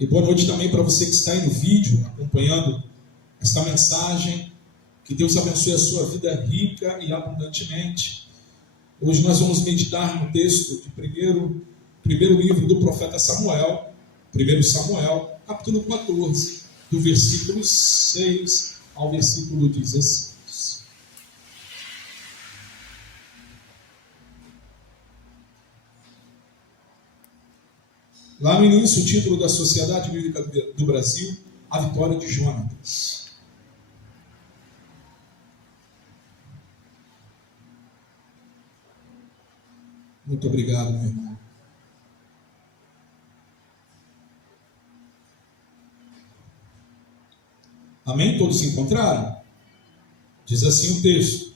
E boa noite também para você que está aí no vídeo, acompanhando esta mensagem. Que Deus abençoe a sua vida rica e abundantemente. Hoje nós vamos meditar no texto de primeiro livro do profeta Samuel, 1 Samuel, capítulo 14, do versículo 6 ao versículo 16. Lá no início, o título da Sociedade Bíblica do Brasil, A Vitória de Jonatas. Muito obrigado, meu irmão. Amém? Todos se encontraram? Diz assim o texto.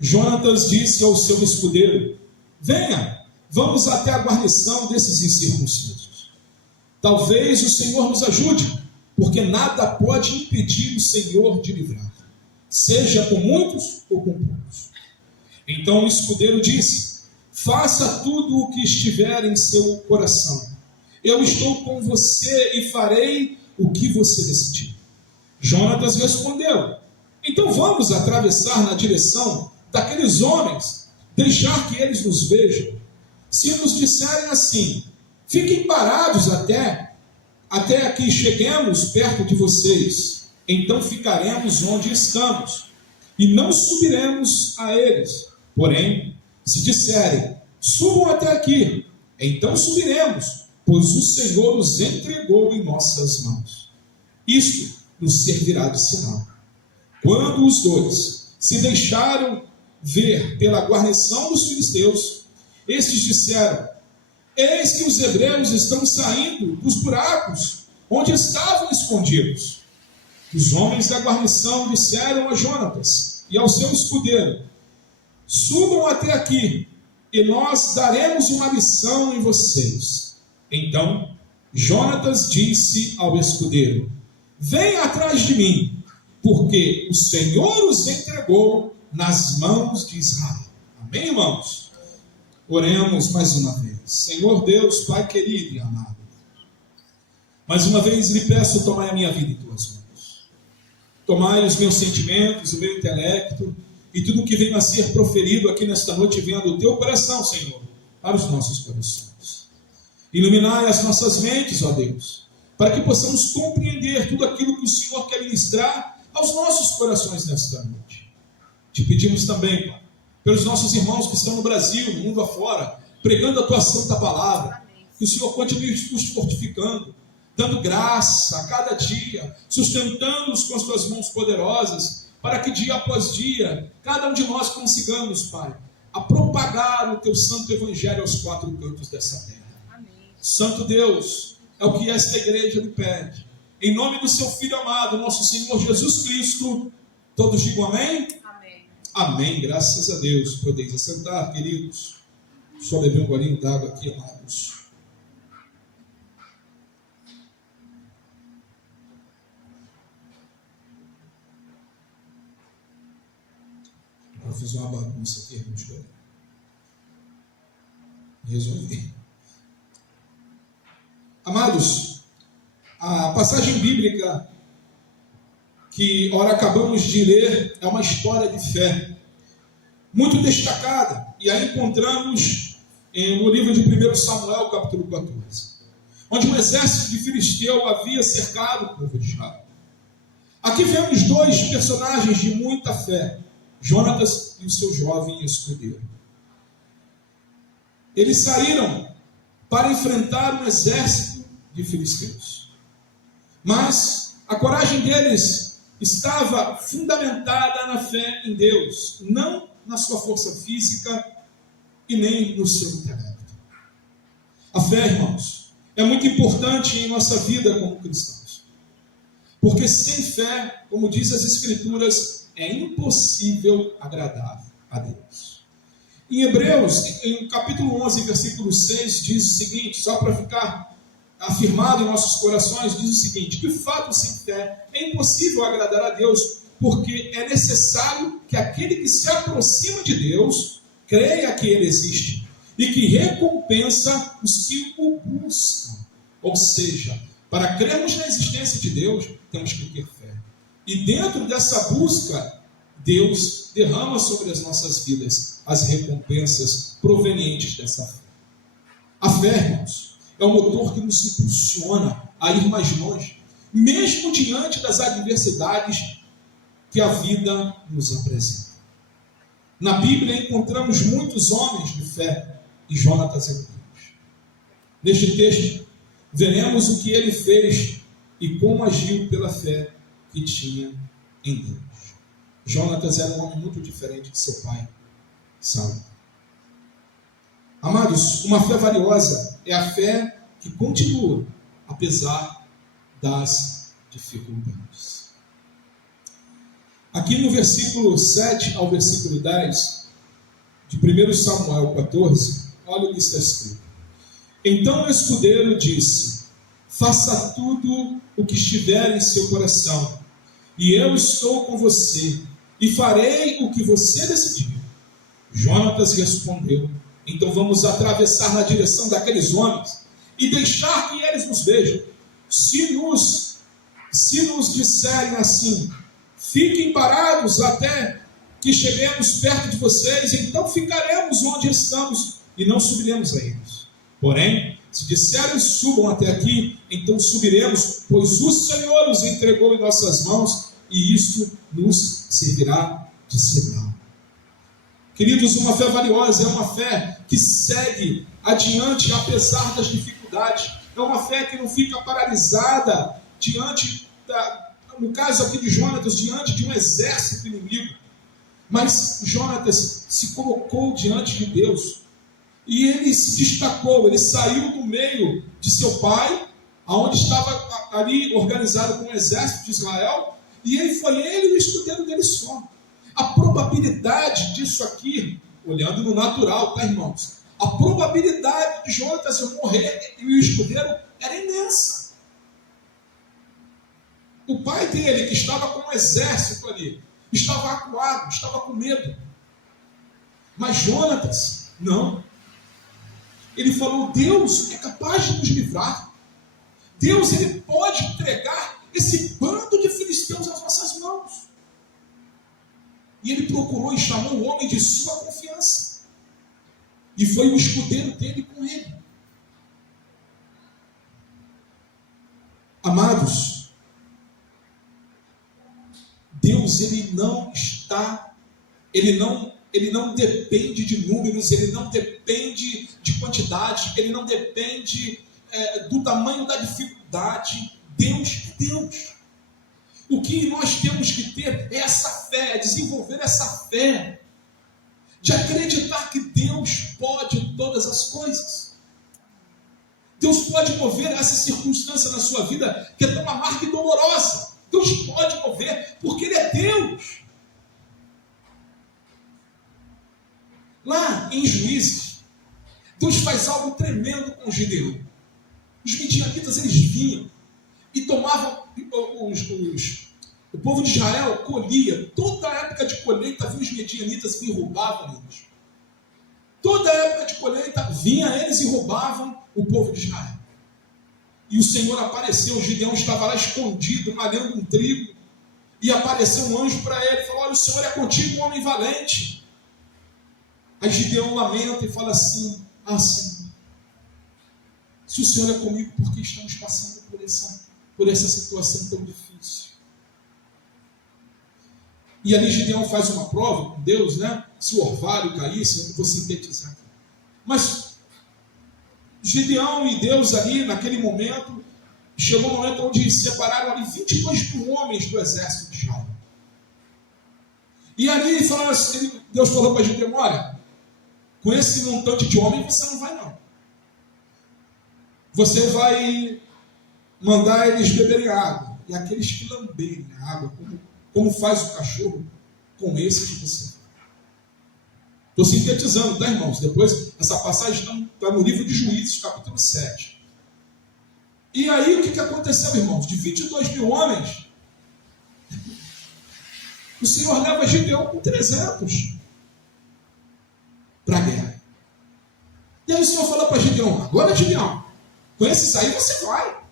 Jonatas disse ao seu escudeiro: venha, vamos até a guarnição desses incircuncisos. Talvez o Senhor nos ajude, porque nada pode impedir o Senhor de livrar, seja com muitos ou com poucos. Então o escudeiro disse: faça tudo o que estiver em seu coração. Eu estou com você e farei o que você decidir. Jonatas respondeu: então vamos atravessar na direção daqueles homens, deixar que eles nos vejam. Se nos disserem assim: fiquem parados até que cheguemos perto de vocês, então ficaremos onde estamos e não subiremos a eles. Porém, se disserem: subam até aqui, então subiremos, pois o Senhor os entregou em nossas mãos. Isto nos servirá de sinal. Quando os dois se deixaram ver pela guarnição dos filisteus, estes disseram: eis que os hebreus estão saindo dos buracos onde estavam escondidos. Os homens da guarnição disseram a Jonatas e ao seu escudeiro: subam até aqui, e nós daremos uma lição em vocês. Então Jonatas disse ao escudeiro: venha atrás de mim, porque o Senhor os entregou nas mãos de Israel. Amém, irmãos? Oremos mais uma vez. Senhor Deus, Pai querido e amado, mais uma vez lhe peço: tomai a minha vida em tuas mãos. Tomai os meus sentimentos, o meu intelecto, e tudo que venha a ser proferido aqui nesta noite venha do teu coração, Senhor, para os nossos corações. Iluminai as nossas mentes, ó Deus, para que possamos compreender tudo aquilo que o Senhor quer ministrar aos nossos corações nesta noite. Te pedimos também, Pai, pelos nossos irmãos que estão no Brasil, no mundo afora, pregando a tua santa palavra, que o Senhor continue nos fortificando, dando graça a cada dia, sustentando-nos com as tuas mãos poderosas, para que dia após dia, cada um de nós consigamos, Pai, a propagar o teu santo evangelho aos quatro cantos dessa terra. Amém. Santo Deus, é o que esta igreja lhe pede. Em nome do seu Filho amado, nosso Senhor Jesus Cristo, todos digam amém? Amém. Amém, graças a Deus. Podeis assentar, queridos. Só beber um golinho d'água aqui, amados. Eu fiz uma bagunça aqui, irmãos. Resolvi. Amados, a passagem bíblica que ora acabamos de ler é uma história de fé muito destacada, e a encontramos no livro de 1 Samuel, capítulo 14, onde um exército de filisteu havia cercado o povo de Israel. Aqui vemos dois personagens de muita fé, Jonatas e o seu jovem escudeiro. Eles saíram para enfrentar um exército de filisteus, mas a coragem deles estava fundamentada na fé em Deus, não na sua força física e nem no seu intelecto. A fé, irmãos, é muito importante em nossa vida como cristãos, porque sem fé, como diz as Escrituras, é impossível agradar a Deus. Em Hebreus, em capítulo 11, versículo 6, diz o seguinte, só para ficar afirmado em nossos corações, diz o seguinte: de fato, sem fé é impossível agradar a Deus, porque é necessário que aquele que se aproxima de Deus creia que Ele existe e que recompensa os que o buscam. Ou seja, Para crermos na existência de Deus, temos que ter fé. E dentro dessa busca, Deus derrama sobre as nossas vidas as recompensas provenientes dessa fé. A fé, irmãos, é o motor que nos impulsiona a ir mais longe, mesmo diante das adversidades que a vida nos apresenta. Na Bíblia encontramos muitos homens de fé, e Jonatas é um deles. Neste texto, veremos o que ele fez e como agiu pela fé que tinha em Deus. Jonatas era um homem muito diferente de seu pai, Saul. Amados, uma fé valiosa é a fé que continua, apesar das dificuldades. Aqui no versículo 7 ao versículo 10, de 1 Samuel 14, olha o que está escrito. Então o escudeiro disse: faça tudo o que estiver em seu coração, e eu estou com você, e farei o que você decidir. Jonatas respondeu: então vamos atravessar na direção daqueles homens, e deixar que eles nos vejam. Se nos disserem assim, fiquem parados até que cheguemos perto de vocês, então ficaremos onde estamos e não subiremos a eles. Porém, se disserem subam até aqui, então subiremos, pois o Senhor os entregou em nossas mãos, e isso nos servirá de sinal. Queridos, uma fé valiosa é uma fé que segue adiante apesar das dificuldades. É uma fé que não fica paralisada diante no caso aqui de Jonatas, diante de um exército inimigo. Mas Jonatas se colocou diante de Deus. E ele se destacou, ele saiu do meio de seu pai, aonde estava ali organizado com o exército de Israel, e ele e o escudeiro dele só. A probabilidade disso aqui, olhando no natural, tá, irmãos? A probabilidade de Jonatas morrer e o escudeiro era imensa. O pai dele, que estava com um exército ali, estava acuado, estava com medo. Mas Jonatas, não. Ele falou: Deus é capaz de nos livrar. Deus, ele pode entregar esse bando de filisteus às nossas mãos. E ele procurou e chamou o homem de sua confiança. E foi o escudeiro dele com ele. Amados, Deus, ele não depende de números, ele não depende de quantidade, ele não depende do tamanho da dificuldade. Deus é Deus. O que nós temos que ter é essa fé, desenvolver essa fé, de acreditar que Deus pode todas as coisas. Deus pode mover essa circunstância na sua vida, que é tão amarga e dolorosa. Deus pode mover, porque Ele é Deus. Lá em Juízes, Deus faz algo tremendo com Gideão. Os midianitas, eles vinham e tomavam, o povo de Israel colhia, toda a época de colheita vinha os midianitas e roubavam eles. Toda a época de colheita vinha eles e roubavam o povo de Israel. E o Senhor apareceu, Gideão estava lá escondido, malhando um trigo, e apareceu um anjo para ele, falou: olha, o Senhor é contigo, um homem valente. Aí Gideão lamenta e fala assim: ah, Senhor, se o Senhor é comigo, por que estamos passando por essa situação tão difícil? E ali Gideão faz uma prova com Deus, né? Se o orvalho caísse, eu não vou sintetizar aqui. Mas Gideão e Deus ali, naquele momento, chegou um momento onde separaram ali 22 mil homens do exército de Israel. E ali Deus falou para Gideão: olha, com esse montante de homem você não vai não. Você vai mandar eles beberem água. E aqueles que lamberem a água, como faz o cachorro, com esses você vai. Estou sintetizando, tá, irmãos? Depois, essa passagem está no livro de Juízes, capítulo 7. E aí, o que aconteceu, irmãos? De 22 mil homens, o Senhor leva Gideão com 300 para a guerra. E aí o Senhor falou para Gideão: agora, Gideão, com esses aí você vai.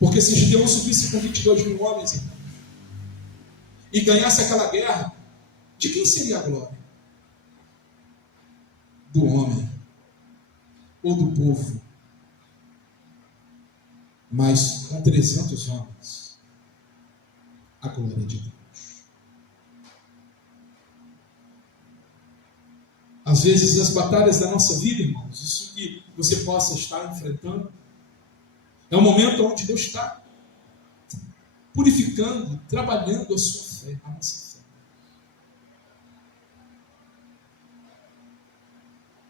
Porque se Gideão subisse com 22 mil homens, irmão, e ganhasse aquela guerra, de quem seria a glória? Do homem ou do povo? Mas com 300 homens, a glória de Deus. Às vezes, as batalhas da nossa vida, irmãos, isso que você possa estar enfrentando, é o momento onde Deus está purificando, trabalhando a sua fé, a nossa fé.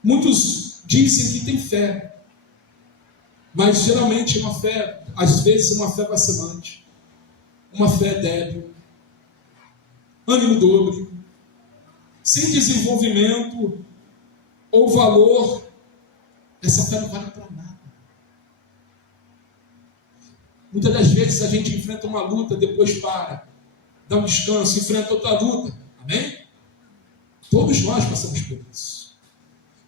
Muitos dizem que têm fé, mas geralmente uma fé, às vezes uma fé vacilante, uma fé débil, ânimo dobre, sem desenvolvimento ou valor. Essa fé não vale para nada. Muitas das vezes a gente enfrenta uma luta, depois para, dá um descanso, enfrenta outra luta. Amém? Todos nós passamos por isso.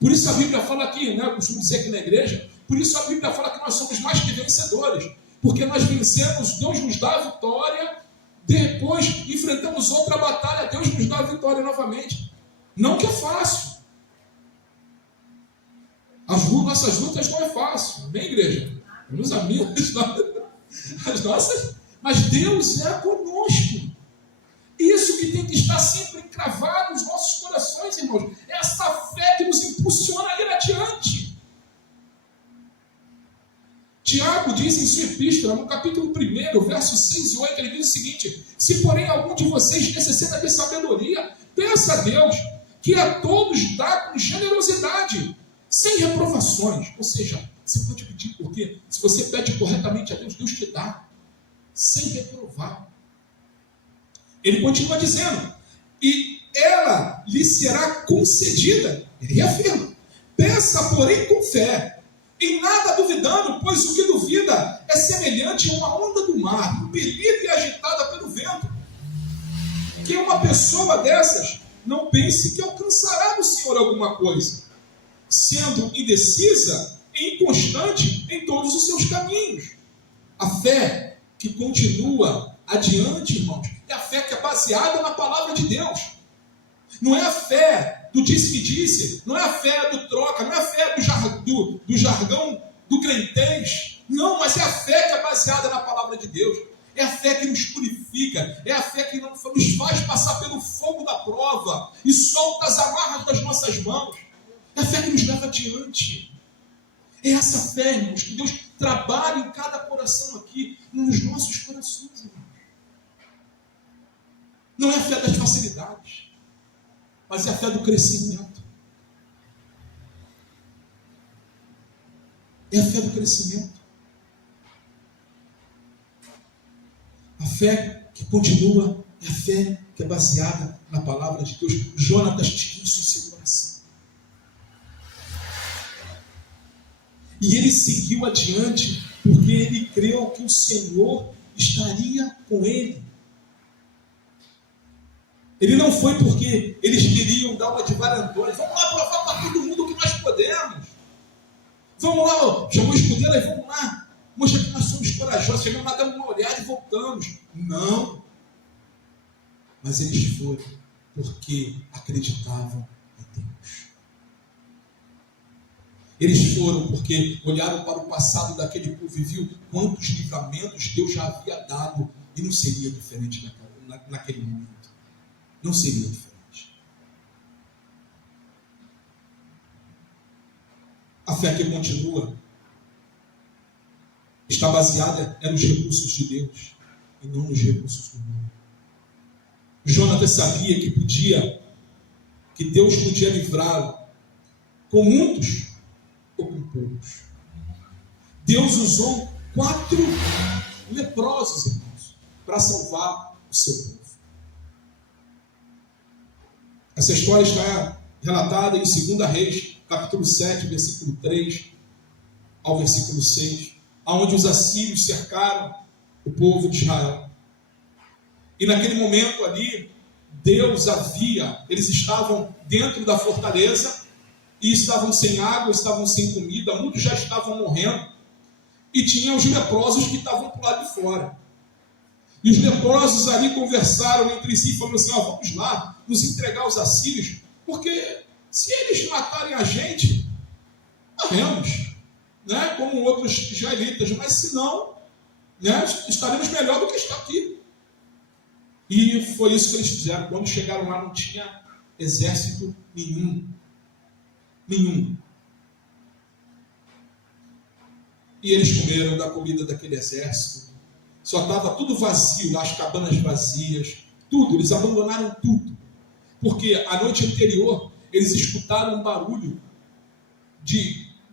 Por isso a Bíblia fala aqui, né? Eu costumo dizer aqui na igreja, por isso a Bíblia fala que nós somos mais que vencedores. Porque nós vencemos, Deus nos dá a vitória, depois enfrentamos outra batalha, Deus nos dá a vitória novamente. Não que é fácil. Nossas lutas não é fácil. Amém, igreja? Meus amigos, as nossas, mas Deus é conosco. Isso que tem que estar sempre cravado nos nossos corações, irmãos. É essa fé que nos impulsiona a ir adiante. Tiago diz em sua epístola, no capítulo 1, versos 6 e 8, ele diz o seguinte: se porém algum de vocês necessita de sabedoria, peça a Deus, que a todos dá com generosidade, sem reprovações. Ou seja, você pode pedir, porque se você pede corretamente a Deus, Deus te dá, sem reprovar. Ele continua dizendo, e ela lhe será concedida. Ele afirma, peça porém com fé, em nada duvidando, pois o que duvida é semelhante a uma onda do mar, impelida e agitada pelo vento. Que uma pessoa dessas não pense que alcançará do Senhor alguma coisa, sendo indecisa e inconstante em todos os seus caminhos. A fé que continua adiante, irmãos, é a fé que é baseada na palavra de Deus. Não é a fé do disse-que-disse, não é a fé do troca, não é a fé do jargão do crentez. Não, mas é a fé que é baseada na palavra de Deus. É a fé que nos purifica, é a fé que nos faz passar pelo fogo da prova e solta as amarras das nossas mãos. É a fé que nos leva adiante. É essa fé, irmãos, que Deus trabalha em cada coração aqui, nos nossos corações, irmãos. Não é a fé das facilidades, mas é a fé do crescimento. É a fé do crescimento. A fé que continua é a fé que é baseada na palavra de Deus. Jonatas tinha isso em seu coração. E ele seguiu adiante, porque ele creu que o Senhor estaria com ele. Ele não foi porque eles queriam dar uma de varandões. Vamos lá provar para todo mundo que nós podemos. Vamos lá, chamou a escudeira e vamos lá. Mostra que nós somos corajosos. Chegamos lá, damos uma olhada e voltamos. Não. Mas eles foram porque acreditavam em Deus. Eles foram porque olharam para o passado daquele povo e viu quantos livramentos Deus já havia dado, e não seria diferente naquele momento. Não seria diferente. A fé que continua está baseada nos recursos de Deus e não nos recursos do mundo. Jonatas sabia que Deus podia livrá-lo com muitos ou com poucos. Deus usou 4 leprosos, irmãos, para salvar o seu povo. Essa história está relatada em 2 Reis, capítulo 7, versículo 3 ao versículo 6, onde os assírios cercaram o povo de Israel. E naquele momento ali, eles estavam dentro da fortaleza, e estavam sem água, estavam sem comida, muitos já estavam morrendo. e tinha os leprosos que estavam para o lado de fora. E os leprosos ali conversaram entre si, falando assim: vamos lá, nos entregar aos assírios, porque se eles matarem a gente, morremos, né? Como outros israelitas, mas se não, né, estaremos melhor do que está aqui. E foi isso que eles fizeram. Quando chegaram lá, não tinha exército nenhum. E eles comeram da comida daquele exército. Só estava tudo vazio lá, as cabanas vazias, tudo, eles abandonaram tudo. Porque a noite anterior, eles escutaram um barulho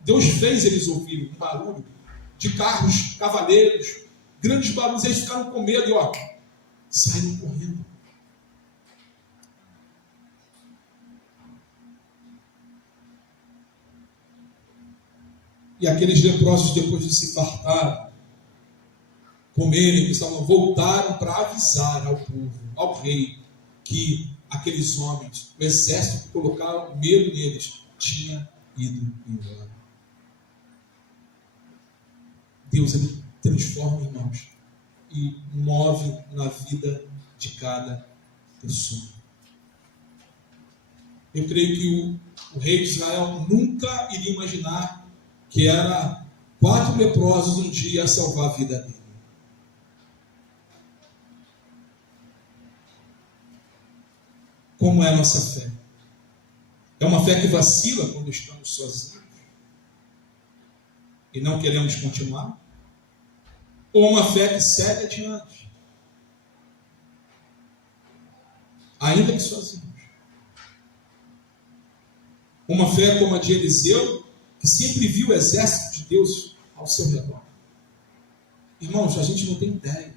Deus fez eles ouvirem um barulho de carros, cavaleiros, grandes barulhos. Eles ficaram com medo e saíram correndo. E aqueles leprosos, depois de se fartar, comerem, que estavam, voltaram para avisar ao povo, ao rei, que aqueles homens, o exército que colocaram medo neles, tinha ido embora. Deus, ele transforma, irmãos, e move na vida de cada pessoa. Eu creio que o rei de Israel nunca iria imaginar que era 4 leprosos um dia a salvar a vida dele. Como é a nossa fé? É uma fé que vacila quando estamos sozinhos e não queremos continuar? Ou uma fé que segue adiante, ainda que sozinhos? Uma fé como a de Eliseu, que sempre viu o exército de Deus ao seu redor. Irmãos, a gente não tem ideia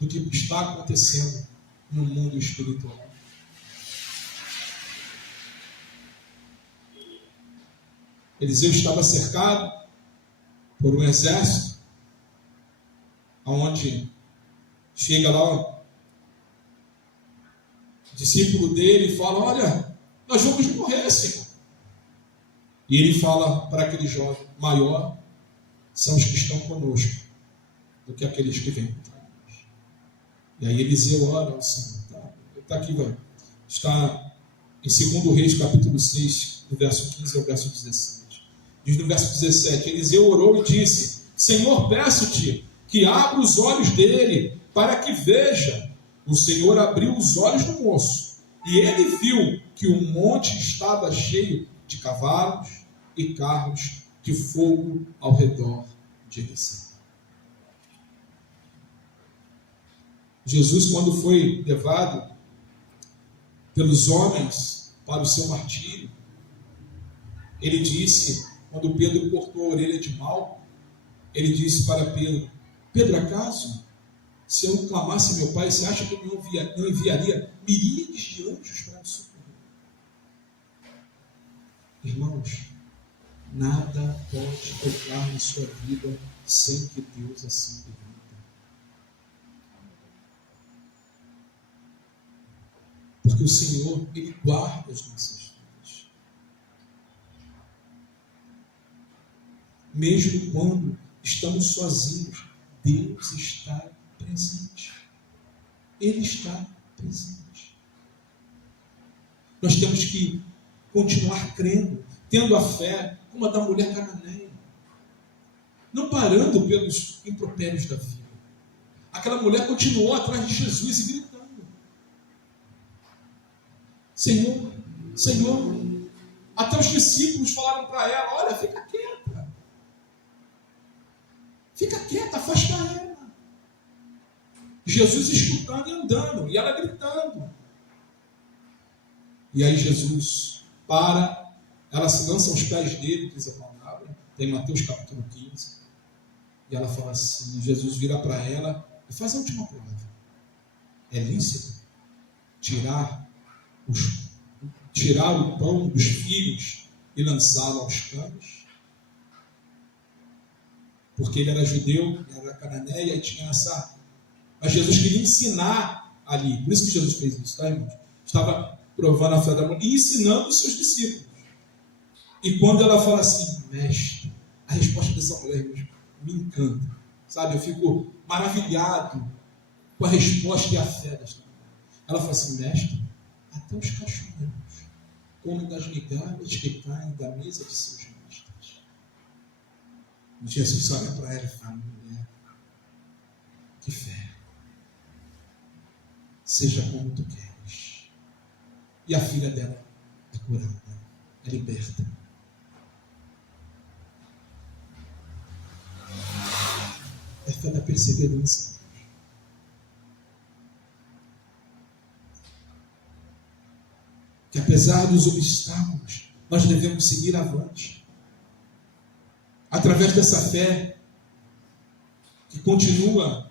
do que está acontecendo no mundo espiritual. Eliseu estava cercado por um exército, onde chega lá o discípulo dele e fala: olha, nós vamos morrer, Senhor. E ele fala para aquele jovem: maior são os que estão conosco do que aqueles que vêm contra nós. E aí Eliseu ora ao Senhor. Está aqui, está em 2 Reis, capítulo 6, do verso 15 ao verso 16. Diz no verso 17: Eliseu orou e disse: Senhor, peço-te que abra os olhos dele, para que veja. O Senhor abriu os olhos do moço, e ele viu que o monte estava cheio de cavalos e carros de fogo ao redor de Eliseu. Jesus, quando foi levado pelos homens para o seu martírio, ele disse, quando Pedro cortou a orelha de Malco, ele disse para Pedro: Pedro, acaso, se eu clamasse meu Pai, você acha que eu não enviaria miríades de anjos para me socorrer? Irmãos, nada pode tocar na sua vida sem que Deus assim permita. Porque o Senhor, Ele guarda as nossas vidas. Mesmo quando estamos sozinhos, Deus está presente. Ele está presente. Nós temos que continuar crendo, tendo a fé como a da mulher cananeia, não parando pelos impropérios da vida. Aquela mulher continuou atrás de Jesus e gritando: Senhor, Senhor. Até os discípulos falaram para ela: olha, fica quieta. Fica quieta, afasta ela. Jesus escutando e andando, e ela gritando. E aí Jesus para, ela se lança aos pés dele, diz a palavra, tem Mateus capítulo 15, e ela fala assim, Jesus vira para ela e faz a última palavra: é lícito tirar o pão dos filhos e lançá-lo aos cães? Porque ele era judeu, era cananeia e tinha essa... Mas Jesus queria ensinar ali, por isso que Jesus fez isso, tá, irmãos? Estava provando a fé da mulher e ensinando os seus discípulos. E quando ela fala assim: mestre, a resposta dessa mulher, irmãos, me encanta, sabe? Eu fico maravilhado com a resposta e a fé desta mulher. Ela fala assim: mestre, até os cachorros comem das migalhas que caem da mesa de seus mestres. Jesus olha para ela e fala: mulher, que fé, seja como tu queres. E a filha dela é curada, é liberta. É fé da perseverança. Que apesar dos obstáculos, nós devemos seguir avante. Através dessa fé que continua.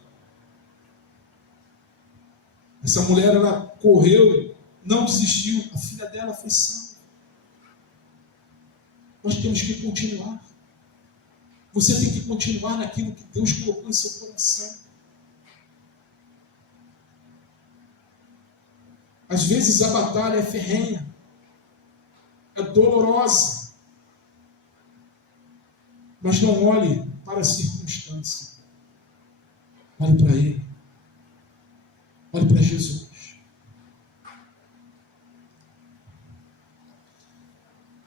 Essa mulher, ela correu, não desistiu. A filha dela foi salva. Nós temos que continuar. Você tem que continuar naquilo que Deus colocou em seu coração. Às vezes a batalha é ferrenha, é dolorosa. Mas não olhe para a circunstância. Olhe para Ele. Olhe para Jesus.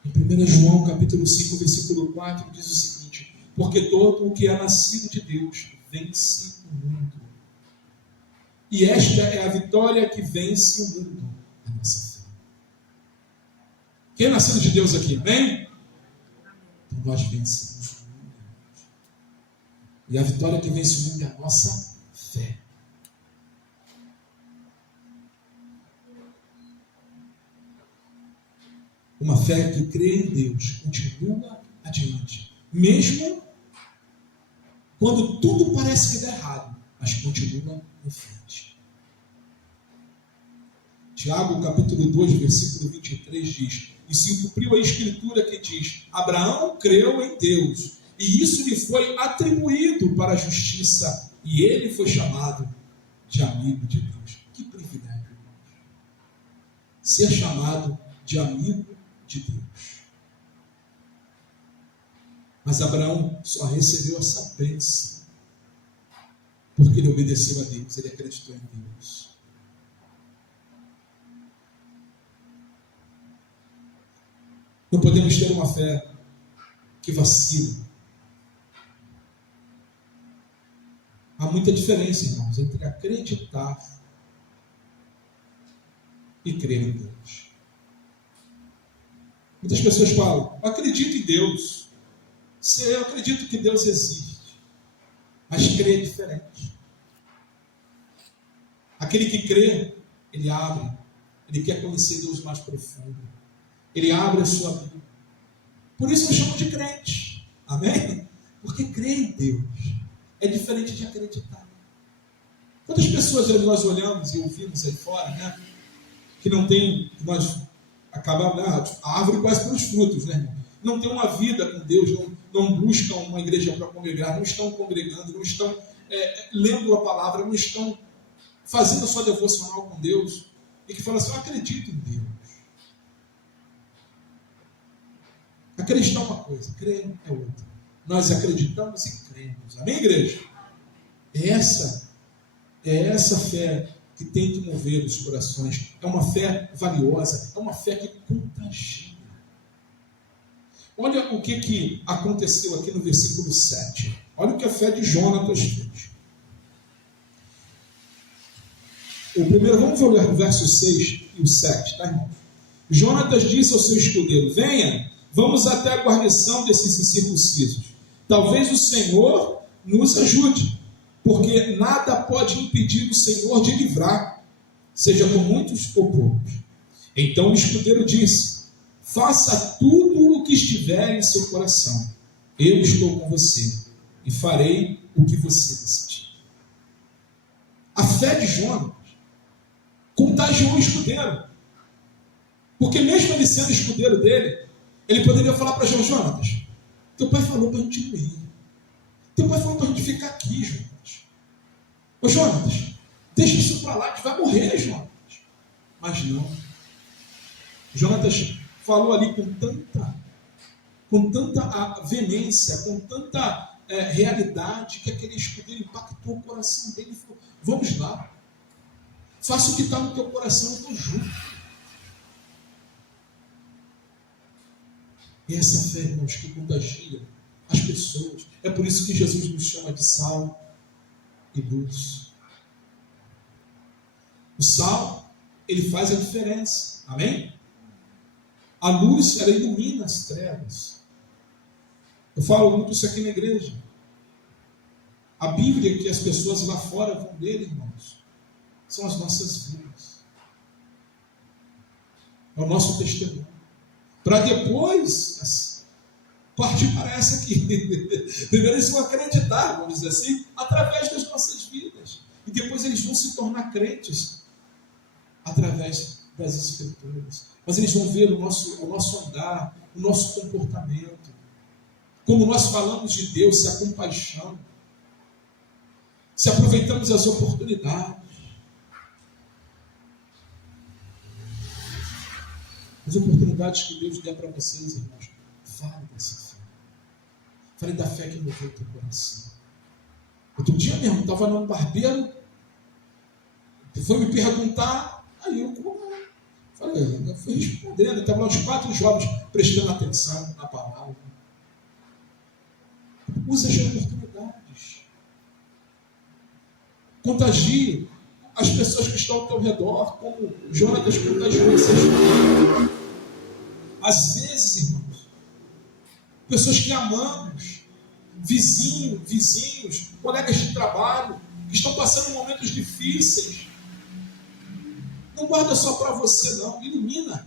Em 1 João capítulo 5, versículo 4, diz o seguinte: porque todo o que é nascido de Deus vence o mundo. E esta é a vitória que vence o mundo, a nossa fé. Quem é nascido de Deus aqui, amém? Então nós vencemos o mundo. E a vitória que vence o mundo é a nossa fé. Uma fé que crê em Deus, continua adiante. Mesmo quando tudo parece que dá errado, mas continua em frente. Tiago, capítulo 2, versículo 23 diz: e se cumpriu a escritura que diz: Abraão creu em Deus, e isso lhe foi atribuído para a justiça, e ele foi chamado de amigo de Deus. Que privilégio! Ser chamado de amigo de Deus. Mas Abraão só recebeu essa bênção porque ele obedeceu a Deus, ele acreditou em Deus. Não podemos ter uma fé que vacila. Há muita diferença, irmãos, entre acreditar e crer em Deus. Muitas pessoas falam: eu acredito em Deus. Eu acredito que Deus existe. Mas crer é diferente. Aquele que crê, ele abre. Ele quer conhecer Deus mais profundo. Ele abre a sua vida. Por isso eu chamo de crente. Amém? Porque crê em Deus é diferente de acreditar. Quantas pessoas nós olhamos e ouvimos aí fora, né? Que não tem, que nós acabamos, a árvore quase pelos frutos, né? Não tem uma vida com Deus, não buscam uma igreja para congregar, não estão congregando, não estão lendo a palavra, não estão fazendo a sua devocional com Deus, e que fala assim: eu acredito em Deus. Acreditar é uma coisa, crer é outra. Nós acreditamos e cremos. Amém, igreja? É essa fé que tem que mover os corações. É uma fé valiosa, é uma fé que contagia. Olha o que aconteceu aqui no versículo 7. Olha o que a fé de Jonatas fez. Vamos olhar o verso 6 e o 7, tá, irmão? Jonatas disse ao seu escudeiro: venha, vamos até a guarnição desses incircuncisos. Talvez o Senhor nos ajude, porque nada pode impedir o Senhor de livrar, seja com muitos ou poucos. Então o escudeiro disse: faça tudo o que estiver em seu coração. Eu estou com você e farei o que você decidir. A fé de Jonas contagiou o escudeiro. Porque mesmo ele sendo escudeiro dele, ele poderia falar para Jonas: teu pai falou para a gente não ir. Teu pai falou para a gente ficar aqui, Jonas. Ô Jonas, deixa isso para lá, a gente vai morrer, Jonas. Mas não. Jonas falou ali com tanta veemência, com tanta realidade que aquele escudeiro impactou o coração dele. Ele falou: vamos lá, faça o que está no teu coração, eu estou junto. E essa fé, irmãos, que contagia as pessoas. É por isso que Jesus nos chama de sal e luz. O sal, ele faz a diferença. Amém? A luz, ela ilumina as trevas. Eu falo muito isso aqui na igreja. A Bíblia que as pessoas lá fora vão ler, irmãos, são as nossas vidas. É o nosso testemunho. Para depois partir para essa aqui. Primeiro eles vão acreditar, vamos dizer assim, através das nossas vidas. E depois eles vão se tornar crentes através das Escrituras. Mas eles vão ver o nosso andar, o nosso comportamento, como nós falamos de Deus, se a compaixão, se aproveitamos as oportunidades. As oportunidades que Deus der para vocês, irmãos, fale dessa fé. Fale da fé que moveu o teu coração. Outro dia mesmo, estava num barbeiro, foi me perguntar, aí eu fui respondendo, estavam lá os 4 jovens prestando atenção na palavra. Use as oportunidades. Contagie as pessoas que estão ao teu redor, como Jonatas contagiou essas pessoas. Às vezes, irmãos, pessoas que amamos, vizinhos, colegas de trabalho, que estão passando momentos difíceis. Não guarda só para você, não. Ilumina.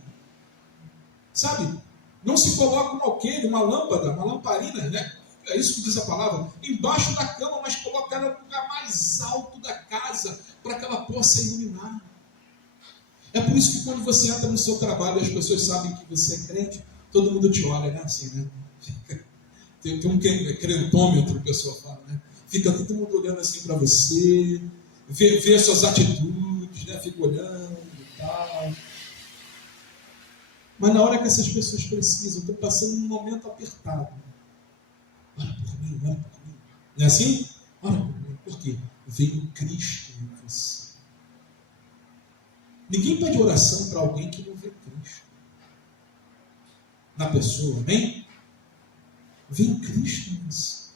Sabe? Não se coloca um alqueire, uma lâmpada, uma lamparina, né? É isso que diz a palavra. Embaixo da cama, mas coloca ela no lugar mais alto da casa, para que ela possa iluminar. É por isso que quando você entra no seu trabalho e as pessoas sabem que você é crente, todo mundo te olha, né? Assim, né? Tem um crentômetro, o pessoal fala, né? Fica todo mundo olhando assim para você, vê as suas atitudes, né? Fica olhando e tal. Mas na hora que essas pessoas precisam, estão passando um momento apertado. Ora por mim. Não é assim? Ora por mim. Por quê? Veio Cristo em você. Ninguém pede oração para alguém que não vê Cristo na pessoa, amém? Vem Cristo em você.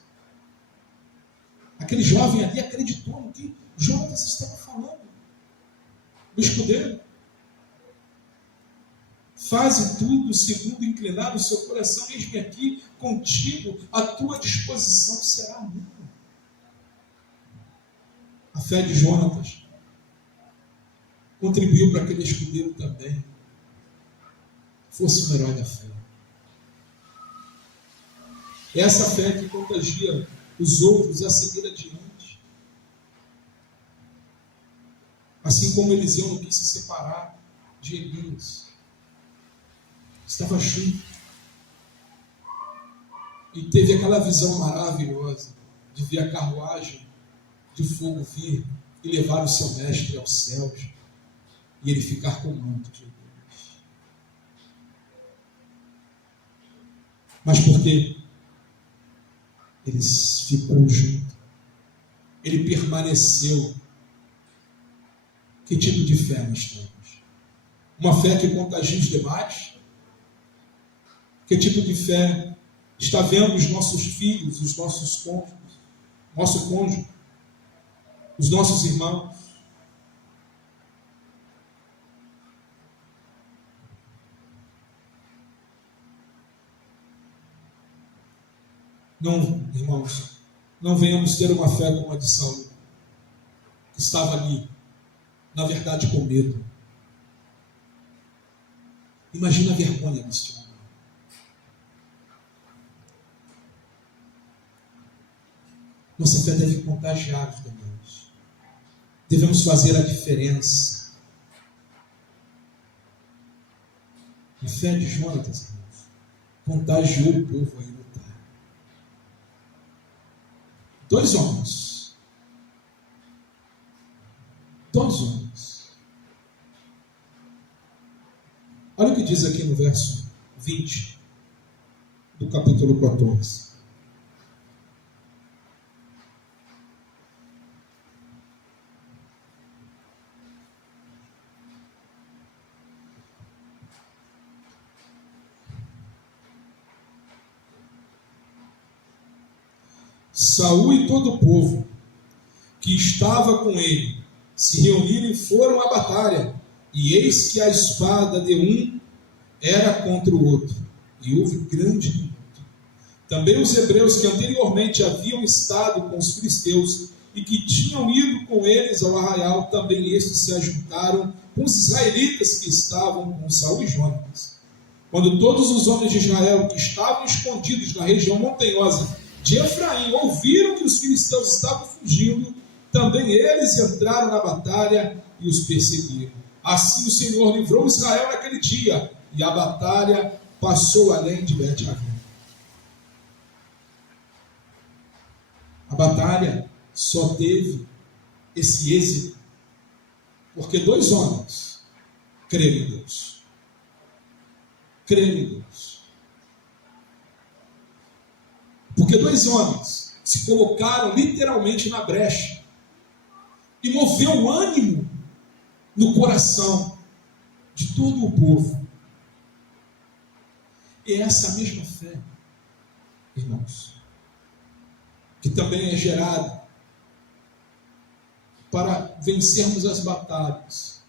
Aquele jovem ali acreditou no que Jonatas estava falando. O escudeiro. Faze tudo segundo inclinado o seu coração, eis-me aqui contigo, a tua disposição será minha. A fé de Jonatas contribuiu para que aquele escudeiro também fosse um herói da fé. É essa fé que contagia os outros a seguir adiante. Assim como Eliseu não quis se separar de Elias. Estava junto. E teve aquela visão maravilhosa de ver a carruagem de fogo vir e levar o seu mestre aos céus. E ele ficar com o manto de Deus. Mas porque ele ficou junto, ele permaneceu. Que tipo de fé nós temos? Uma fé que contagia os demais? Que tipo de fé está vendo os nossos filhos, os nossos cônjuges, nosso cônjuge, os nossos irmãos? Não, irmãos, não venhamos ter uma fé como a de Saul, que estava ali, na verdade, com medo. Imagina a vergonha deste homem. Nossa fé deve contagiar os demais. Devemos fazer a diferença. A fé de Jonatas, irmãos, contagiou o povo a lutar. 2 homens. 2 homens. Olha o que diz aqui no verso 20 do capítulo 14. Saul e todo o povo que estava com ele se reuniram e foram à batalha, e eis que a espada de um era contra o outro, e houve grande tumulto. Também os hebreus que anteriormente haviam estado com os filisteus e que tinham ido com eles ao arraial, também estes se ajuntaram com os israelitas que estavam com Saul e Jonatas. Quando todos os homens de Israel que estavam escondidos na região montanhosa de Efraim ouviram que os filisteus estavam fugindo, também eles entraram na batalha e os perseguiram. Assim o Senhor livrou Israel naquele dia, e a batalha passou além de Bet-Aven. A batalha só teve esse êxito porque 2 homens creram em Deus. Creram em Deus. Porque 2 homens se colocaram literalmente na brecha e moveu o ânimo no coração de todo o povo. E é essa mesma fé, irmãos, que também é gerada para vencermos as batalhas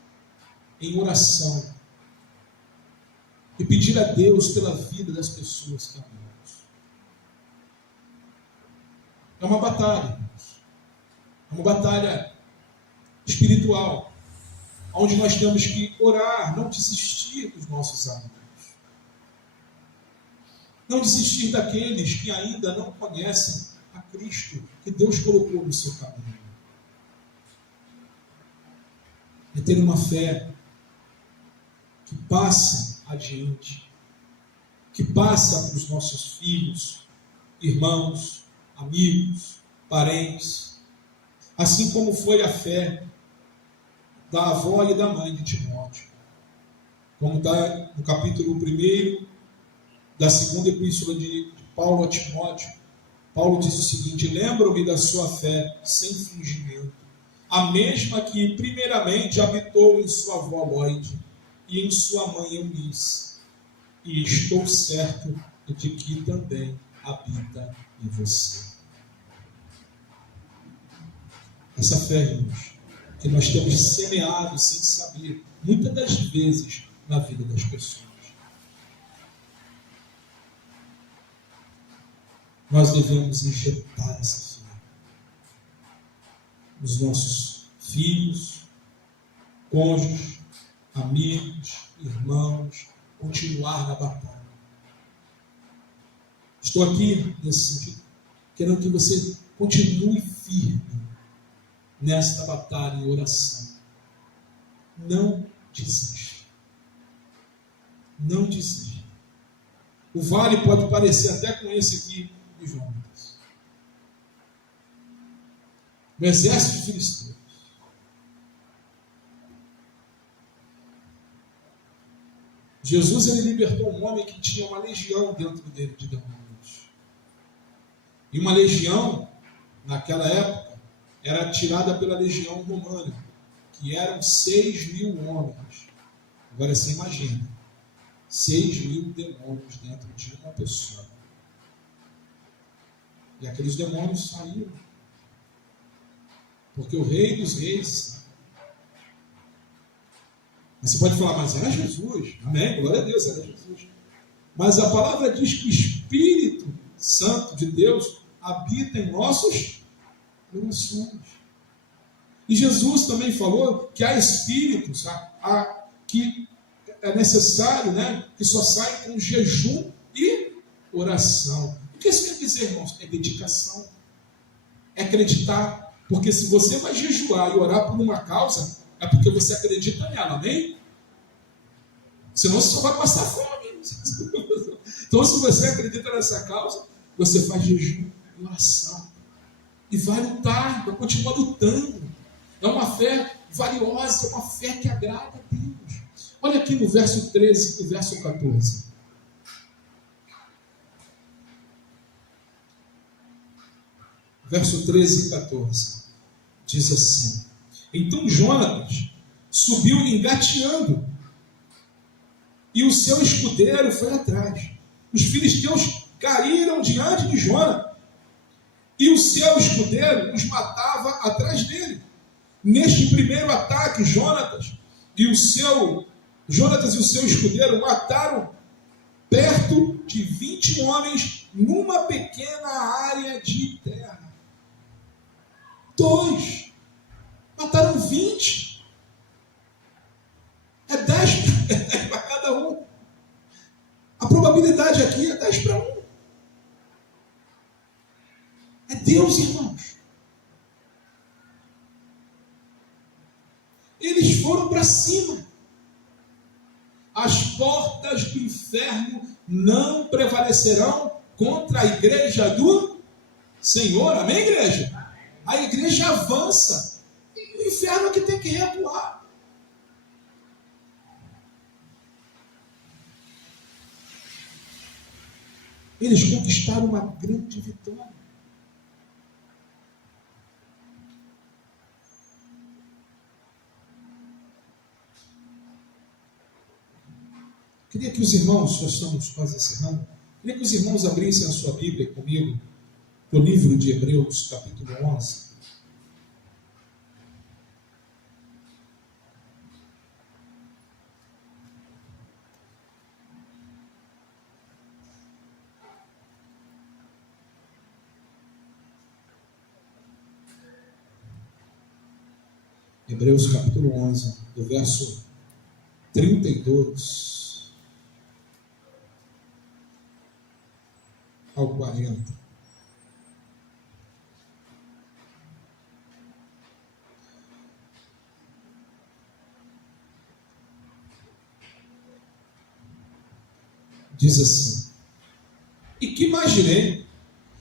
em oração e pedir a Deus pela vida das pessoas que amamos. É uma batalha, irmãos. É uma batalha espiritual, onde nós temos que orar, não desistir dos nossos amigos, não desistir daqueles que ainda não conhecem a Cristo, que Deus colocou no seu caminho. É ter uma fé que passa adiante, que passa para os nossos filhos, irmãos, amigos, parentes, assim como foi a fé da avó e da mãe de Timóteo, como está no capítulo 1 da 2ª epístola de Paulo a Timóteo. Paulo diz o seguinte: lembro-me da sua fé sem fingimento, a mesma que primeiramente habitou em sua avó Lóide e em sua mãe Eunice, e estou certo de que também habita em você. Essa fé, irmãos, que nós temos semeado sem saber, muitas das vezes, na vida das pessoas. Nós devemos injetar essa fé nos nossos filhos, cônjuges, amigos, irmãos, continuar na batalha. Estou aqui nesse sentido, querendo que você continue firme nesta batalha em oração. Não desista. Não desista. O vale pode parecer até com esse aqui de Jonas. O exército de filisteus. Jesus, ele libertou um homem que tinha uma legião dentro dele de demônios. E uma legião, naquela época, era tirada pela legião romana, que eram 6.000 homens. Agora você imagina, 6.000 demônios dentro de uma pessoa. E aqueles demônios saíram. Porque o Rei dos Reis. Mas você pode falar, mas era Jesus. Amém, glória a Deus, era Jesus. Mas a palavra diz que o Espírito Santo de Deus habita em nossos corações. E Jesus também falou que há espíritos que é necessário, que só saem com jejum e oração. O que isso quer dizer, irmãos? É dedicação. É acreditar. Porque se você vai jejuar e orar por uma causa, é porque você acredita nela, amém? Senão você só vai passar fome. Então, se você acredita nessa causa, você faz jejum e oração. E vai lutar, vai continuar lutando. É uma fé valiosa, é uma fé que agrada a Deus. Olha aqui no verso 13 e verso 14. Verso 13 e 14. Diz assim: então Jonatas subiu engateando, e o seu escudeiro foi atrás. Os filisteus caíram diante de Jonatas, e o seu escudeiro os matava atrás dele. Neste primeiro ataque, Jonatas e o seu escudeiro mataram perto de 20 homens numa pequena área de terra. 2 mataram 20. É 10 para cada um. A probabilidade aqui é 10 para 1. É Deus, irmãos. Eles foram para cima. As portas do inferno não prevalecerão contra a igreja do Senhor. Amém, igreja? A igreja avança. E o inferno é que tem que recuar. Eles conquistaram uma grande vitória. Queria que os irmãos, nós estamos quase encerrando, queria que os irmãos abrissem a sua Bíblia comigo, no livro de Hebreus, capítulo 11. Hebreus, capítulo 11, do verso 32 ao 40. Diz assim: e que imaginei,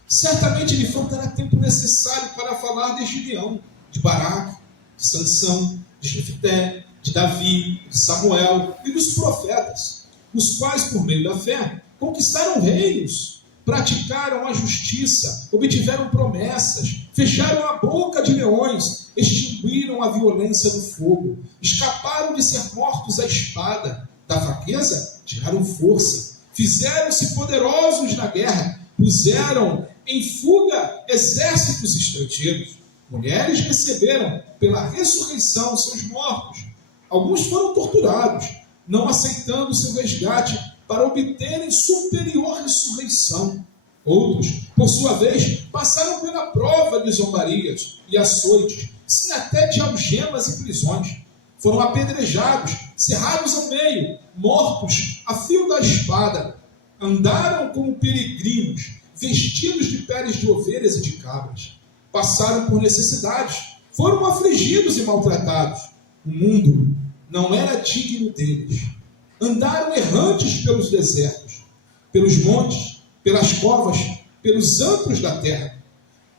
certamente lhe faltará tempo necessário para falar de Gideão, de Baraque, de Sansão, de Jefté, de Davi, de Samuel e dos profetas, os quais, por meio da fé, conquistaram reinos, praticaram a justiça, obtiveram promessas, fecharam a boca de leões, extinguiram a violência do fogo, escaparam de ser mortos à espada, da fraqueza tiraram força, fizeram-se poderosos na guerra, puseram em fuga exércitos estrangeiros. Mulheres receberam pela ressurreição seus mortos. Alguns foram torturados, não aceitando seu resgate para obterem superior ressurreição. Outros, por sua vez, passaram pela prova de zombarias e açoites, sim, até de algemas e prisões. Foram apedrejados, cerrados ao meio, mortos a fio da espada. Andaram como peregrinos, vestidos de peles de ovelhas e de cabras. Passaram por necessidades, foram afligidos e maltratados. O mundo não era digno deles. Andaram errantes pelos desertos, pelos montes, pelas covas, pelos antros da terra.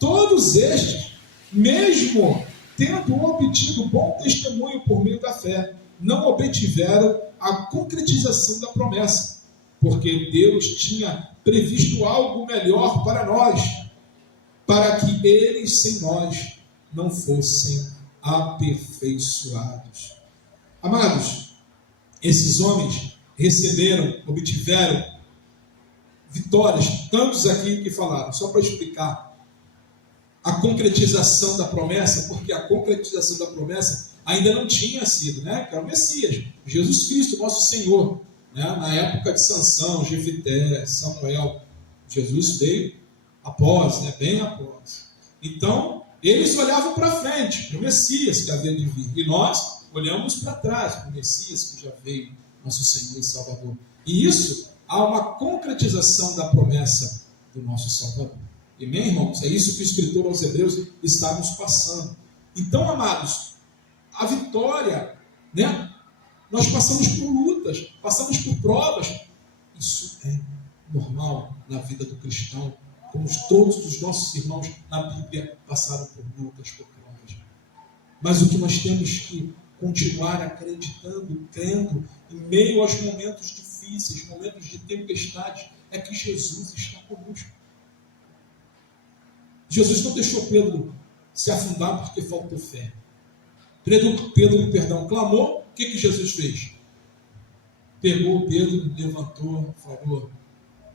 Todos estes, mesmo tendo obtido bom testemunho por meio da fé, não obtiveram a concretização da promessa, porque Deus tinha previsto algo melhor para nós, para que eles sem nós não fossem aperfeiçoados. Amados, esses homens obtiveram vitórias, tantos aqui que falaram, só para explicar a concretização da promessa, porque a concretização da promessa ainda não tinha sido, né? Que é o Messias, Jesus Cristo, nosso Senhor, né? Na época de Sansão, Jefté, Samuel, Jesus veio após, né? Bem após. Então, eles olhavam para frente, para o Messias que havia de vir, e nós olhamos para trás, para o Messias que já veio, nosso Senhor e Salvador. E isso há uma concretização da promessa do nosso Salvador. Amém, irmãos? É isso que o escritor aos Hebreus está nos passando. Então, amados, a vitória, né? Nós passamos por lutas, passamos por provas. Isso é normal na vida do cristão, como todos os nossos irmãos na Bíblia passaram por lutas, por provas. Mas o que nós temos que continuar acreditando, crendo, em meio aos momentos difíceis, momentos de tempestade, é que Jesus está conosco. Jesus não deixou Pedro se afundar porque faltou fé. Pedro, clamou, o que Jesus fez? Pegou Pedro, levantou, falou,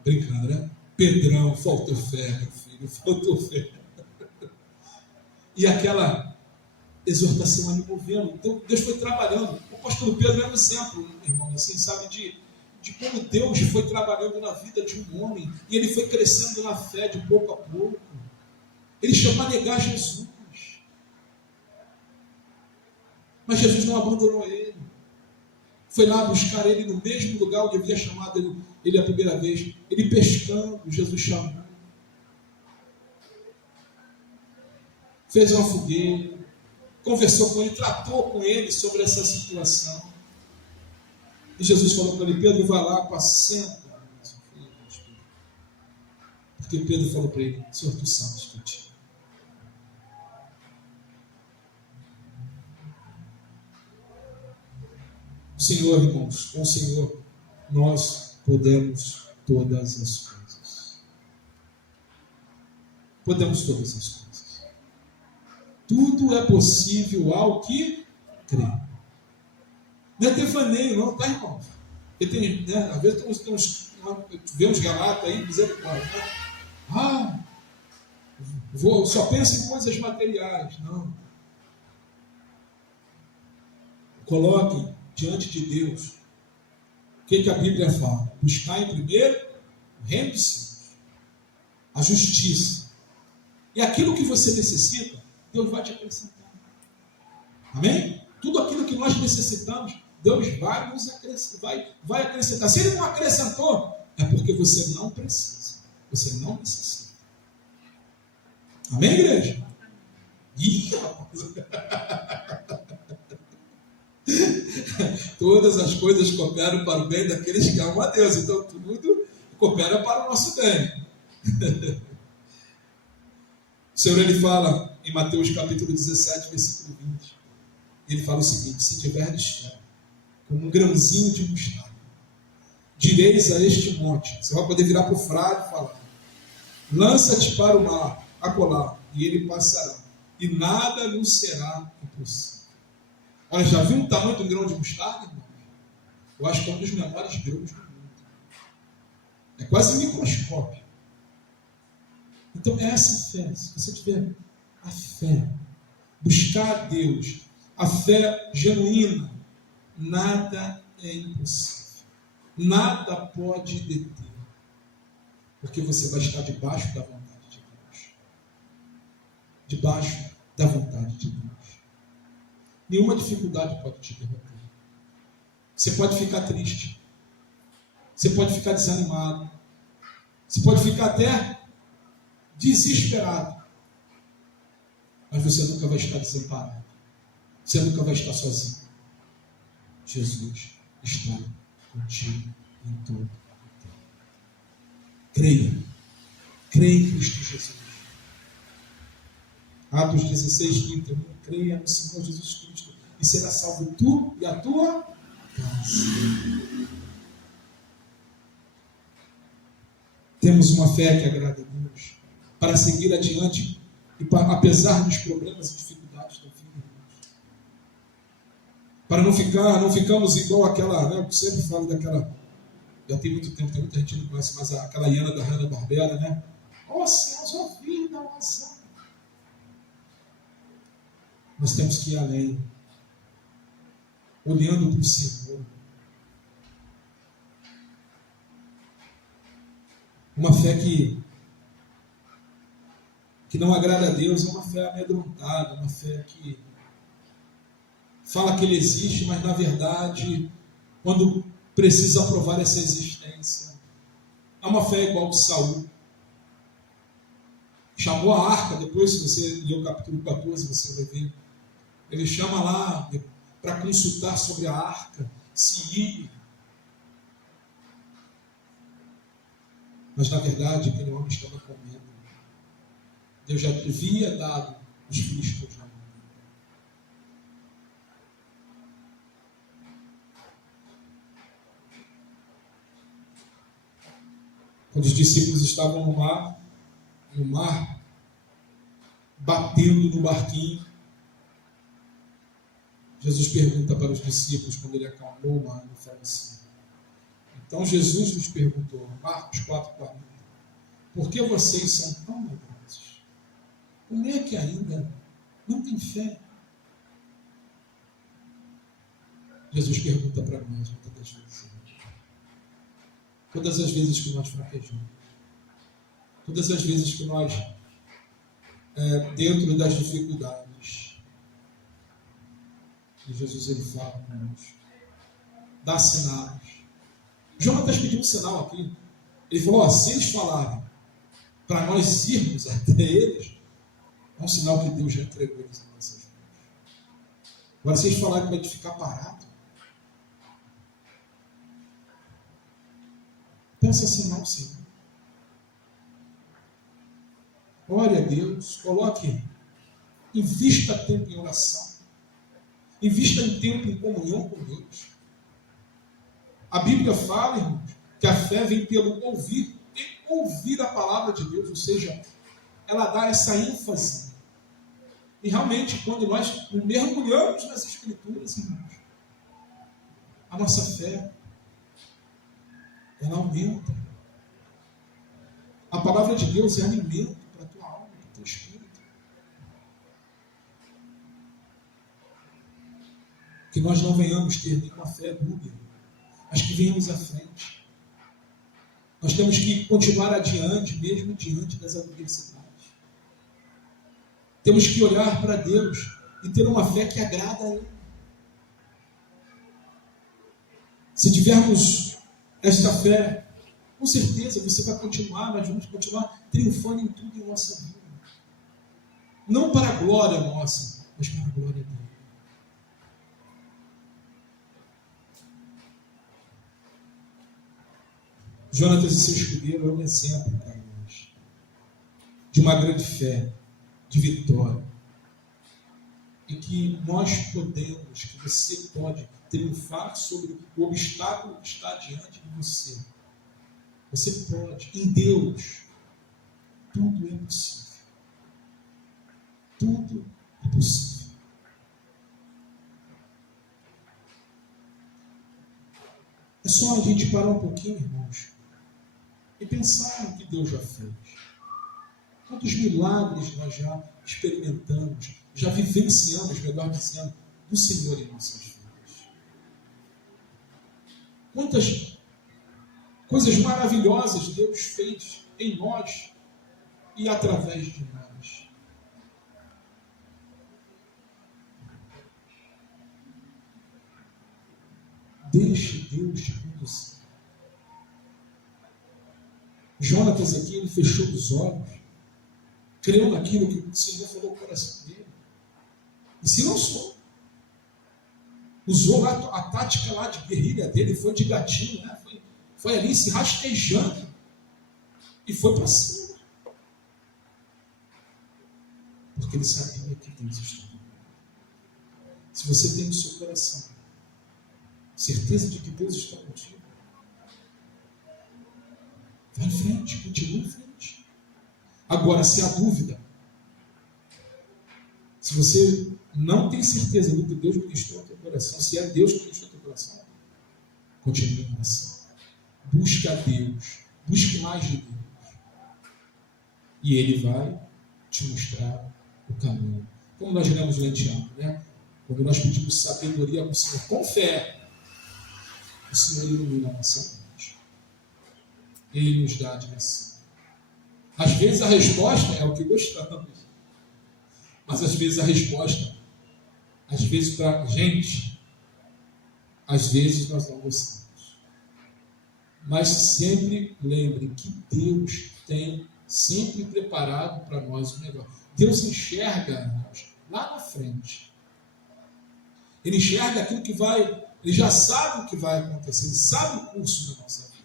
brincando, né? Pedrão, faltou fé, meu filho, faltou fé. E aquela exortação animou vendo. Então Deus foi trabalhando. O apóstolo Pedro é um exemplo, irmão, assim, sabe, de como Deus foi trabalhando na vida de um homem. E ele foi crescendo na fé de pouco a pouco. Ele chegou a negar Jesus. Mas Jesus não abandonou ele. Foi lá buscar ele no mesmo lugar onde havia chamado ele a primeira vez. Ele pescando, Jesus chamou. Fez uma fogueira. Conversou com ele, tratou com ele sobre essa situação. E Jesus falou para ele: Pedro, vai lá, apacenta. Porque Pedro falou para ele: Senhor, tu sabes contigo. Senhor, irmãos, com o Senhor nós podemos todas as coisas. Podemos todas as coisas. Tudo é possível ao que crê. Não é devaneio, não, tá, irmão? Porque tem, né, às vezes vê uns relatos aí, misericórdia, né? Só pensa em coisas materiais. Não. Coloquem diante de Deus o que a Bíblia fala. Buscar em primeiro o reino dos céus, a justiça. E aquilo que você necessita, Deus vai te acrescentar. Amém? Tudo aquilo que nós necessitamos, Deus vai nos acrescentar. Vai acrescentar. Se Ele não acrescentou, é porque você não precisa. Você não necessita. Amém, igreja? Ih, rapaz. Todas as coisas cooperam para o bem daqueles que amam a Deus. Então tudo coopera para o nosso bem. O Senhor, ele fala em Mateus capítulo 17, versículo 20. Ele fala o seguinte: se tiverdes fé, como um grãozinho de mostarda, direis a este monte. Você vai poder virar para o frade e falar: lança-te para o mar, acolá, e ele passará, e nada lhe será impossível. Olha, já viu o tamanho de um grão de mostarda, irmão? Eu acho que é um dos menores grãos do mundo. É quase um microscópio. Então, é essa fé. Se você tiver a fé, buscar a Deus, a fé genuína, nada é impossível. Nada pode deter. Porque você vai estar debaixo da vontade de Deus. Debaixo da vontade de Deus. Nenhuma dificuldade pode te derrotar. Você pode ficar triste. Você pode ficar desanimado. Você pode ficar até desesperado. Mas você nunca vai estar desamparado. Você nunca vai estar sozinho. Jesus está contigo em todo o tempo. Creia. Creia em Cristo Jesus. Atos 16, 31. Creia no Senhor Jesus Cristo e será salvo tu e a tua casa. Temos uma fé que agrada a Deus para seguir adiante e apesar dos problemas e dificuldades da vida. Para não ficamos igual aquela, né, eu sempre falo daquela, já tem muito tempo, tem muita gente que não conhece, mas aquela hiena da Hanna-Barbera, né? Ó céus, ó vida, ó azar. Nós temos que ir além, olhando para o Senhor. Uma fé que não agrada a Deus é uma fé amedrontada, uma fé que fala que Ele existe, mas na verdade, quando precisa provar essa existência, é uma fé igual que Saul. Chamou a arca, depois se você ler o capítulo 14, você vai ver. Ele chama lá para consultar sobre a arca, se ia. Mas na verdade, aquele homem estava com medo. Deus já havia dado os filisteus na mão. Quando os discípulos estavam no mar, batendo no barquinho, Jesus pergunta para os discípulos, quando ele acalmou o mar, ele fala assim: então Jesus lhes perguntou, Marcos 4,40, por que vocês são tão medrosos? Como é que ainda Não tem fé. Jesus pergunta para nós muitas das vezes. Todas as vezes que nós fraquejamos, todas as vezes que nós, dentro das dificuldades, e Jesus ele fala conosco, dá sinais. Jonatas pediu um sinal aqui. Ele falou: se eles falarem para nós irmos até eles, é um sinal que Deus já entregou eles em nossas mãos. Agora, se eles falarem para a gente ficar parado, peça sinal, Senhor. Ore a Deus, coloque, invista tempo em oração, invista em tempo em comunhão com Deus. A Bíblia fala, irmãos, que a fé vem pelo ouvir, e ouvir a palavra de Deus, ou seja, ela dá essa ênfase. E realmente, quando nós mergulhamos nas Escrituras, irmãos, a nossa fé, ela aumenta. A palavra de Deus é alimento para a tua alma, para o teu espírito. Que nós não venhamos ter nenhuma fé dúbia, mas que venhamos à frente. Nós temos que continuar adiante, mesmo diante das adversidades. Temos que olhar para Deus e ter uma fé que agrada a Ele. Se tivermos esta fé, com certeza você vai continuar, nós vamos continuar triunfando em tudo em nossa vida. Não para a glória nossa, mas para a glória dele. Jonatas e seu escudeiro é um exemplo para nós de uma grande fé, de vitória, e que nós podemos, que você pode triunfar sobre o obstáculo que está diante de você. Você pode, em Deus, tudo é possível. Tudo é possível. É só a gente parar um pouquinho, irmãos, e pensar no que Deus já fez. Quantos milagres nós já experimentamos, já vivenciamos, melhor dizendo, do Senhor em nossas vidas. Quantas coisas maravilhosas Deus fez em nós e através de nós. Deixe Deus te conduzir. Jonatas aqui, ele fechou os olhos, creu naquilo que o Senhor falou no coração dele, e se lançou. Usou lá a tática lá de guerrilha dele, foi de gatinho, né? Foi ali se rastejando e foi para cima. Porque ele sabia que Deus estava. Se você tem no seu coração certeza de que Deus está contigo, vai em frente, continue em frente. Agora, se há dúvida, se você não tem certeza do que Deus ministrou no teu coração, se é Deus que ministrou no teu coração, continue em oração. Busque a Deus, busque mais de Deus. E Ele vai te mostrar o caminho. Como nós lemos no Tiago, né? Quando nós pedimos sabedoria ao Senhor com fé, o Senhor ilumina a nossa mente. Ele nos dá a direção. Às vezes a resposta é o que gostamos. Mas às vezes a resposta, às vezes para a gente, às vezes nós não gostamos. Mas sempre lembre que Deus tem sempre preparado para nós o melhor. Deus enxerga nós lá na frente. Ele enxerga aquilo que vai, ele já sabe o que vai acontecer, ele sabe o curso da nossa vida.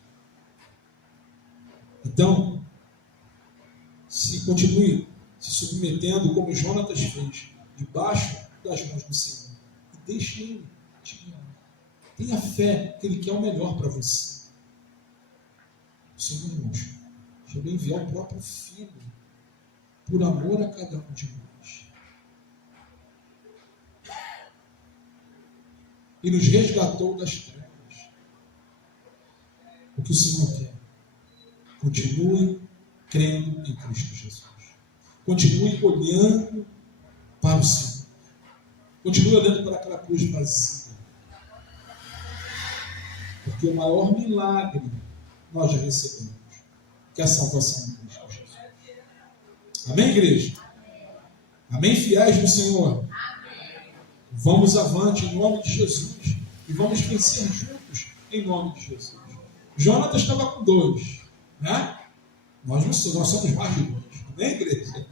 Então, se continue se submetendo como Jonatas fez, debaixo das mãos do Senhor. E deixe Ele te guiar. Tenha fé que Ele quer o melhor para você. O Senhor, irmãos, chegou a enviar o próprio Filho por amor a cada um de nós. E nos resgatou das trevas. O que o Senhor quer? Continue crendo em Cristo Jesus. Continue olhando para para o Senhor. Continue olhando para aquela cruz vazia. Porque o maior milagre nós já recebemos, que é a salvação de Cristo Jesus. Amém, igreja? Amém, fiéis do Senhor? Vamos avante em nome de Jesus e vamos vencer juntos em nome de Jesus. Jonatas estava com 2, né? Nós somos mais de 2. Amém, igreja?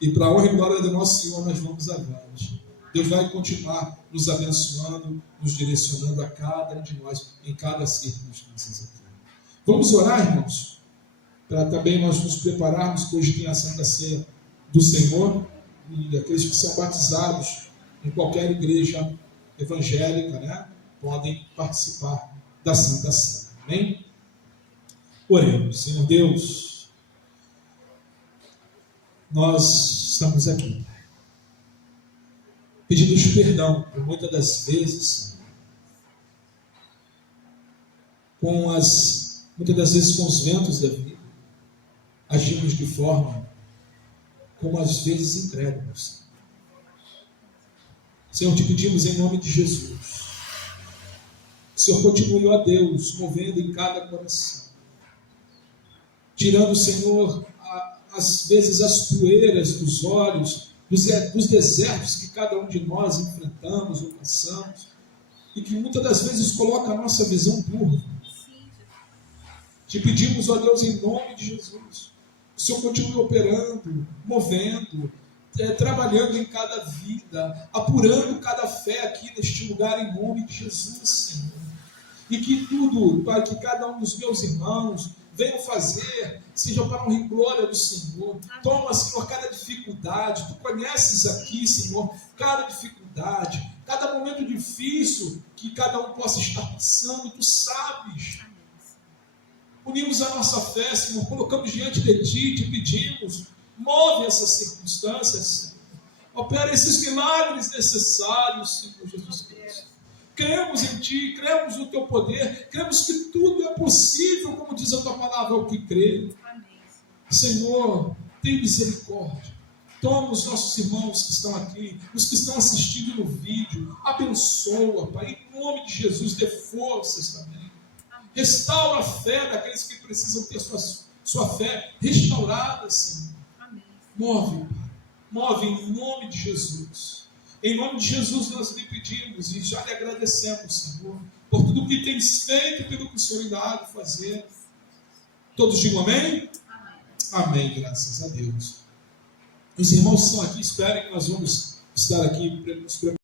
E para a honra e glória do nosso Senhor, nós vamos avante. Deus vai continuar nos abençoando, nos direcionando a cada um de nós, em cada circunstância aqui. Vamos orar, irmãos, para também nós nos prepararmos, que hoje tem a Santa Ceia do Senhor, e aqueles que são batizados em qualquer igreja evangélica, né, podem participar da Santa Ceia. Amém? Oremos. Senhor Deus, nós estamos aqui pedindo perdão por muitas das vezes, muitas das vezes com os ventos da vida, agimos de forma como às vezes incrédulos. Senhor, te pedimos em nome de Jesus, o Senhor continue, ó Deus, movendo em cada coração, tirando, Senhor, às vezes as poeiras dos olhos, dos desertos que cada um de nós enfrentamos ou passamos, e que muitas das vezes coloca a nossa visão turva. Te pedimos, ó Deus, em nome de Jesus, o Senhor continue operando, movendo, trabalhando em cada vida, apurando cada fé aqui neste lugar em nome de Jesus, Senhor. E que tudo, para que cada um dos meus irmãos venham fazer, seja para a honra e glória do Senhor. Toma, Senhor, cada dificuldade, tu conheces aqui, Senhor, cada dificuldade, cada momento difícil que cada um possa estar passando, tu sabes. Unimos a nossa fé, Senhor, colocamos diante de Ti, te pedimos, move essas circunstâncias, Senhor. Opera esses milagres necessários, Senhor Jesus Cristo. Cremos em Ti, cremos no Teu poder, cremos que tudo é possível, como diz a Tua palavra, ao que crê. Senhor, tem misericórdia. Toma os nossos irmãos que estão aqui, os que estão assistindo no vídeo, abençoa, Pai, em nome de Jesus, dê forças também. Restaura a fé daqueles que precisam ter sua fé restaurada, Senhor. Move, Pai, move em nome de Jesus. Em nome de Jesus nós lhe pedimos e já lhe agradecemos, Senhor, por tudo que tens feito e pelo que o Senhor ainda há de fazer. Todos digam amém? Amém, graças a Deus. Os irmãos que estão aqui, esperem que nós vamos estar aqui nos preparando.